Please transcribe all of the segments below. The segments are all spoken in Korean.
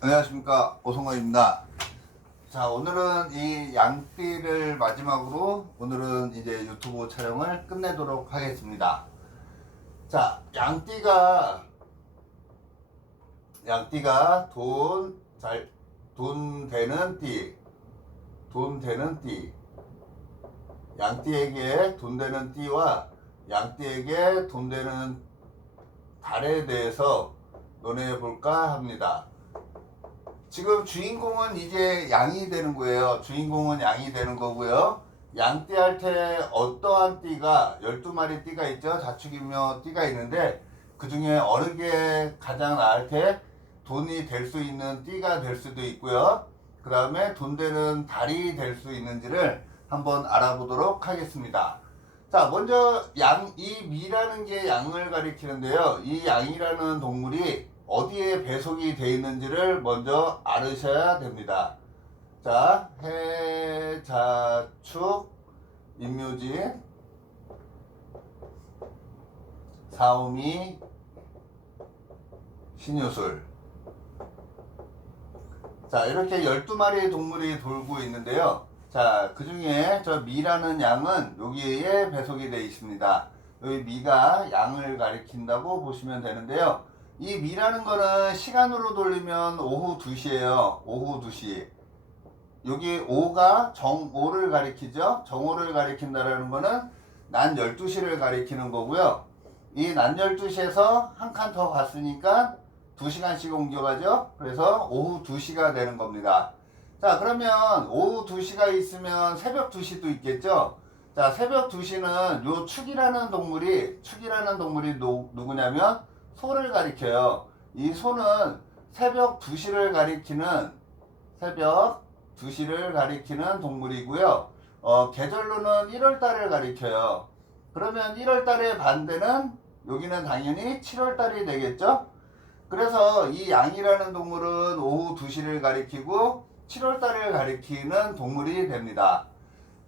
안녕하십니까, 오성호입니다. 자, 오늘은 이 양띠를 마지막으로 오늘은 이제 유튜브 촬영을 끝내도록 하겠습니다. 자, 양띠가 돈 되는 띠, 양띠에게 돈 되는 띠와 양띠에게 돈 되는 달에 대해서 논해 볼까 합니다. 지금 주인공은 이제 양이 되는 거예요. 주인공은 양이 되는 거고요. 양띠 할 때 어떠한 띠가 12마리 띠가 있죠. 자축인묘 띠가 있는데 그 중에 어느 게 가장 나을 때 돈이 될 수 있는 띠가 될 수도 있고요. 그 다음에 돈 되는 달이 될 수 있는지를 한번 알아보도록 하겠습니다. 자, 먼저 이 미라는 게 양을 가리키는데요. 이 양이라는 동물이 어디에 배속이 되어 있는지를 먼저 알으셔야 됩니다. 자, 해, 자, 축, 임묘지, 사오미, 신유술. 자, 이렇게 12마리의 동물이 돌고 있는데요. 자, 그 중에 저 미라는 양은 여기에 배속이 되어 있습니다. 여기 미가 양을 가리킨다고 보시면 되는데요. 이 미라는 거는 시간으로 돌리면 오후 2시예요. 오후 2시. 여기 5가 정오를 가리키죠. 정오를 가리킨다라는 거는 낮 12시를 가리키는 거고요. 이 낮 12시에서 한 칸 더 갔으니까 2시간씩 옮겨가죠. 그래서 오후 2시가 되는 겁니다. 자, 그러면 오후 2시가 있으면 새벽 2시도 있겠죠. 자, 새벽 2시는 요 축이라는 동물이 누구냐면 소를 가리켜요. 이 소는 새벽 2시를 가리키는 동물이고요. 계절로는 1월달을 가리켜요. 그러면 1월달의 반대는 여기는 당연히 7월달이 되겠죠. 그래서 이 양이라는 동물은 오후 2시를 가리키고 7월달을 가리키는 동물이 됩니다.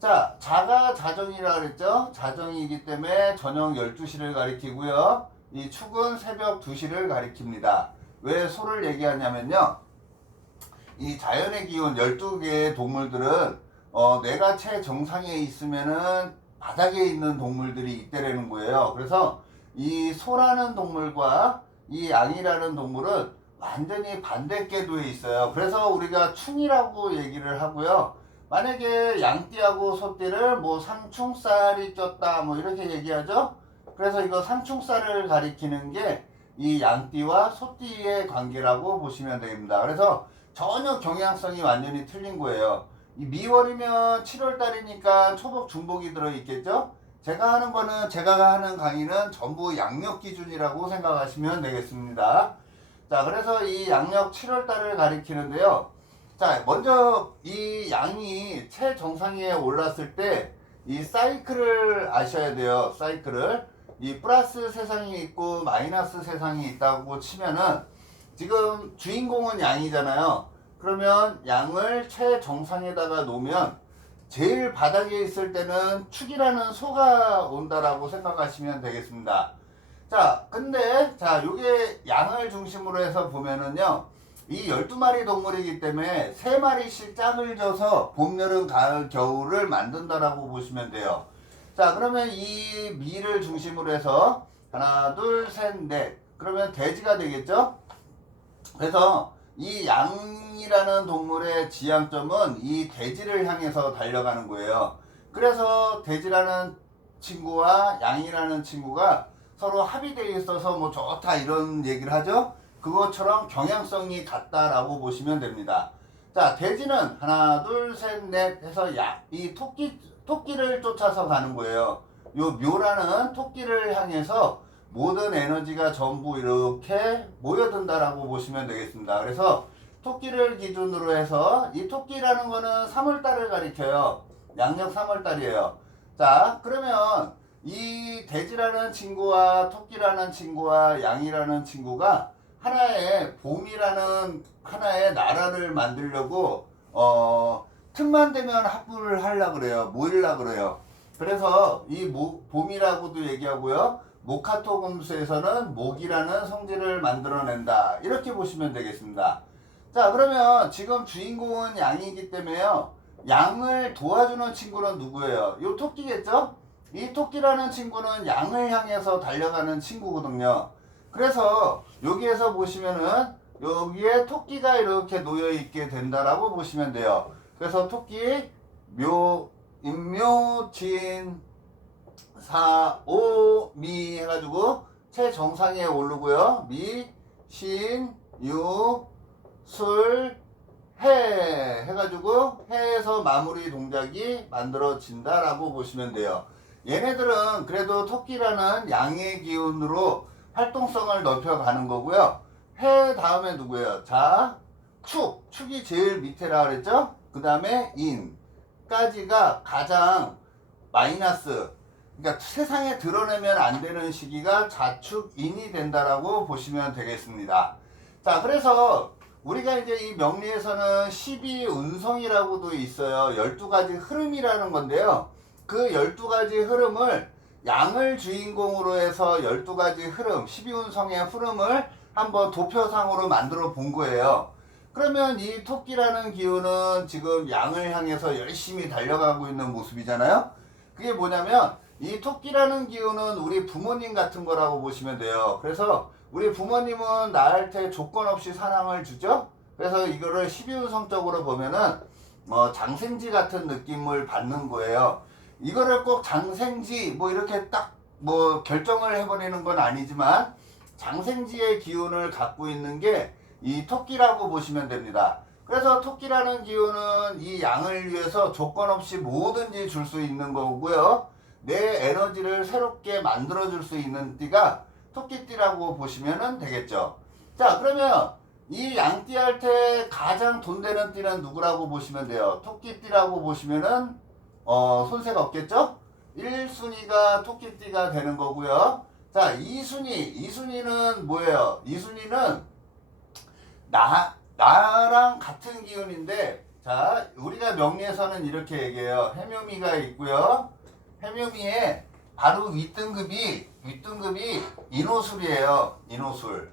자, 자가 자정이라 그랬죠. 자정이기 때문에 저녁 12시를 가리키고요. 이 축은 새벽 2시를 가리킵니다. 왜 소를 얘기하냐면요. 이 자연의 기운 12개의 동물들은 뇌가 최정상에 있으면은 바닥에 있는 동물들이 있대라는 거예요. 그래서 이 소라는 동물과 이 양이라는 동물은 완전히 반대 궤도에 있어요. 그래서 우리가 충이라고 얘기를 하고요. 만약에 양띠하고 소띠를 뭐 상충살이 꼈다 뭐 이렇게 얘기하죠. 그래서 이거 상충살을 가리키는 게 이 양띠와 소띠의 관계라고 보시면 됩니다. 그래서 전혀 경향성이 완전히 틀린 거예요. 이 미월이면 7월달이니까 초복 중복이 들어있겠죠. 제가 하는 강의는 전부 양력 기준이라고 생각하시면 되겠습니다. 자, 그래서 이 양력 7월달을 가리키는데요. 자, 먼저 이 양이 최정상에 올랐을 때 이 사이클을 아셔야 돼요. 사이클을. 이 플러스 세상이 있고 마이너스 세상이 있다고 치면은 지금 주인공은 양이잖아요. 그러면 양을 최정상에다가 놓으면 제일 바닥에 있을 때는 축이라는 소가 온다라고 생각하시면 되겠습니다. 자, 근데 요게 양을 중심으로 해서 보면은요. 이 12마리 동물이기 때문에 3마리씩 짝을 져서 봄, 여름, 가을, 겨울을 만든다라고 보시면 돼요. 자, 그러면 이 미를 중심으로 해서 하나, 둘, 셋, 넷. 그러면 돼지가 되겠죠? 그래서 이 양이라는 동물의 지향점은 이 돼지를 향해서 달려가는 거예요. 그래서 돼지라는 친구와 양이라는 친구가 서로 합의되어 있어서 뭐 좋다 이런 얘기를 하죠. 그것처럼 경향성이 같다라고 보시면 됩니다. 자, 돼지는 하나, 둘, 셋, 넷 해서 이 토끼를 쫓아서 가는 거예요. 요 묘라는 토끼를 향해서 모든 에너지가 전부 이렇게 모여든다라고 보시면 되겠습니다. 그래서 토끼를 기준으로 해서 이 토끼라는 거는 3월달을 가리켜요. 양력 3월달이에요. 자, 그러면 이 돼지라는 친구와 토끼라는 친구와 양이라는 친구가 하나의 봄이라는 하나의 나라를 만들려고 틈만 되면 합부를 하려고 그래요. 모이려고 그래요. 그래서 이 봄이라고도 얘기하고요. 모카토 금수에서는 목이라는 성질을 만들어낸다. 이렇게 보시면 되겠습니다. 자, 그러면 지금 주인공은 양이기 때문에요. 양을 도와주는 친구는 누구예요? 이 토끼겠죠? 이 토끼라는 친구는 양을 향해서 달려가는 친구거든요. 그래서 여기에서 보시면은 여기에 토끼가 이렇게 놓여 있게 된다라고 보시면 돼요. 그래서 토끼 인묘진 사오미 해가지고 최정상에 오르고요. 술 해 해가지고 해에서 마무리 동작이 만들어진다라고 보시면 돼요. 얘네들은 그래도 토끼라는 양의 기운으로 활동성을 넓혀가는 거고요. 해 다음에 누구예요? 자, 축이 제일 밑에라 그랬죠? 그 다음에 인까지가 가장 마이너스, 그러니까 세상에 드러내면 안 되는 시기가 자축인이 된다라고 보시면 되겠습니다. 자, 그래서 우리가 이제 이 명리에서는 12운성이라고도 있어요. 12가지 흐름이라는 건데요. 그 12가지 흐름을 양을 주인공으로 해서 12가지 흐름, 12운성의 흐름을 한번 도표상으로 만들어 본 거예요. 그러면 이 토끼라는 기운은 지금 양을 향해서 열심히 달려가고 있는 모습이잖아요. 그게 뭐냐면 이 토끼라는 기운은 우리 부모님 같은 거라고 보시면 돼요. 그래서 우리 부모님은 나한테 조건 없이 사랑을 주죠. 그래서 이거를 12운성적으로 보면은 장생지 같은 느낌을 받는 거예요. 이거를 꼭 장생지 뭐 이렇게 딱 뭐 결정을 해버리는 건 아니지만 장생지의 기운을 갖고 있는 게 이 토끼라고 보시면 됩니다. 그래서 토끼라는 기운은 이 양을 위해서 조건 없이 뭐든지 줄 수 있는 거고요. 내 에너지를 새롭게 만들어 줄 수 있는 띠가 토끼띠라고 보시면 되겠죠. 자, 그러면 이 양띠 할 때 가장 돈 되는 띠는 누구라고 보시면 돼요? 토끼띠라고 보시면은 손색 없겠죠? 1순위가 토끼띠가 되는 거고요. 자, 2순위는 뭐예요? 2순위는 나랑 같은 기운인데, 자, 우리가 명리에서는 이렇게 얘기해요. 해묘미가 있고요. 해묘미에 바로 윗등급이 인호술이에요. 인호술.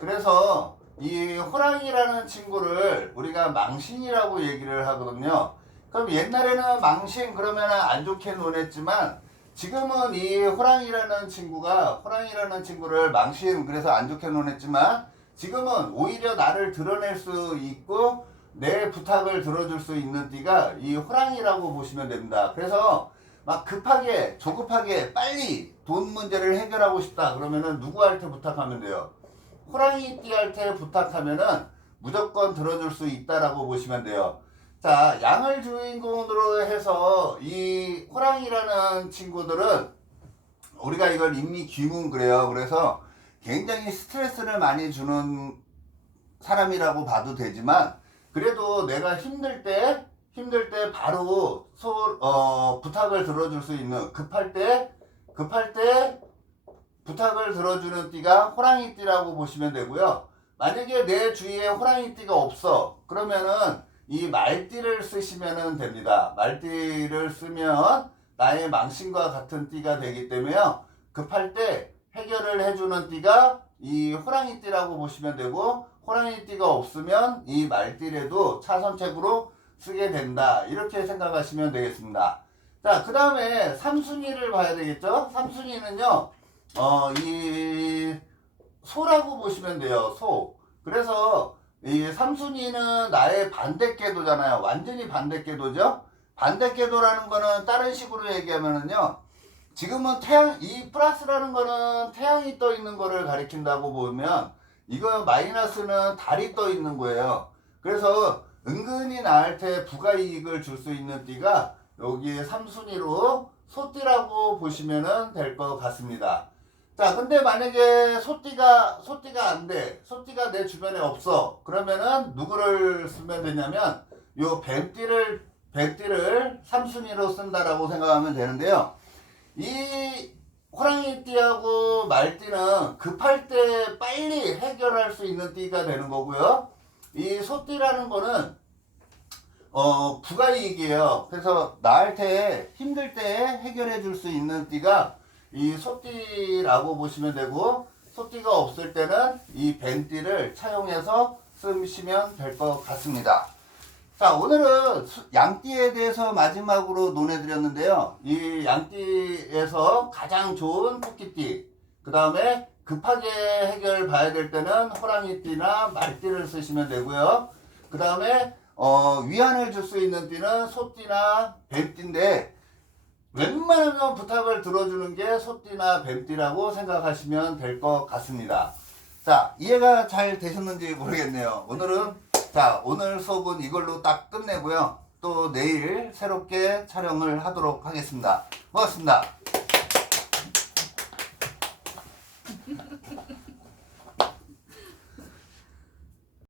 그래서 이 호랑이라는 친구를 우리가 망신이라고 얘기를 하거든요. 그럼 옛날에는 망신 그러면 안 좋게 논했지만 지금은 이 호랑이라는 친구를 망신 그래서 안 좋게 논했지만 지금은 오히려 나를 드러낼 수 있고 내 부탁을 들어줄 수 있는 띠가 이 호랑이라고 보시면 됩니다. 그래서 막 조급하게 빨리 돈 문제를 해결하고 싶다 그러면은 누구한테 부탁하면 돼요? 호랑이 띠한테 부탁하면은 무조건 들어줄 수 있다라고 보시면 돼요. 자, 양을 주인공으로 해서 이 호랑이라는 친구들은 우리가 이걸 인미귀문 그래요. 그래서 굉장히 스트레스를 많이 주는 사람이라고 봐도 되지만 그래도 내가 힘들 때 바로 부탁을 들어줄 수 있는 급할 때 부탁을 들어주는 띠가 호랑이띠라고 보시면 되고요. 만약에 내 주위에 호랑이띠가 없어 그러면은 이 말띠를 쓰시면 됩니다. 말띠를 쓰면 나의 망신과 같은 띠가 되기 때문에 급할 때 해결을 해주는 띠가 이 호랑이띠라고 보시면 되고 호랑이띠가 없으면 이 말띠라도 차선책으로 쓰게 된다. 이렇게 생각하시면 되겠습니다. 자, 그 다음에 3순위를 봐야 되겠죠? 3순위는요, 이 소라고 보시면 돼요. 소. 그래서 이 3순위는 나의 반대궤도잖아요. 완전히 반대궤도죠? 반대궤도라는 거는 다른 식으로 얘기하면은요, 지금은 이 플러스라는 거는 태양이 떠 있는 거를 가리킨다고 보면, 이거 마이너스는 달이 떠 있는 거예요. 그래서 은근히 나한테 부가이익을 줄 수 있는 띠가 여기 3순위로 소띠라고 보시면 될 것 같습니다. 자, 근데 만약에 소띠가 안 돼. 소띠가 내 주변에 없어. 그러면은 누구를 쓰면 되냐면 요 뱀띠를 3순위로 쓴다라고 생각하면 되는데요. 이 호랑이띠하고 말띠는 급할 때 빨리 해결할 수 있는 띠가 되는 거고요. 이 소띠라는 거는 부가이익이에요. 그래서 나한테 힘들 때 해결해 줄 수 있는 띠가 이 소띠라고 보시면 되고 소띠가 없을 때는 이 뱀띠를 차용해서 쓰시면 될 것 같습니다. 자, 오늘은 양띠에 대해서 마지막으로 논해드렸는데요. 이 양띠에서 가장 좋은 토끼띠, 그 다음에 급하게 해결 봐야 될 때는 호랑이띠나 말띠를 쓰시면 되고요. 그 다음에 위안을 줄 수 있는 띠는 소띠나 뱀띠인데, 웬만하면 부탁을 들어주는 게 소띠나 뱀띠라고 생각하시면 될 것 같습니다. 자, 이해가 잘 되셨는지 모르겠네요. 오늘 수업은 이걸로 딱 끝내고요. 또 내일 새롭게 촬영을 하도록 하겠습니다. 고맙습니다.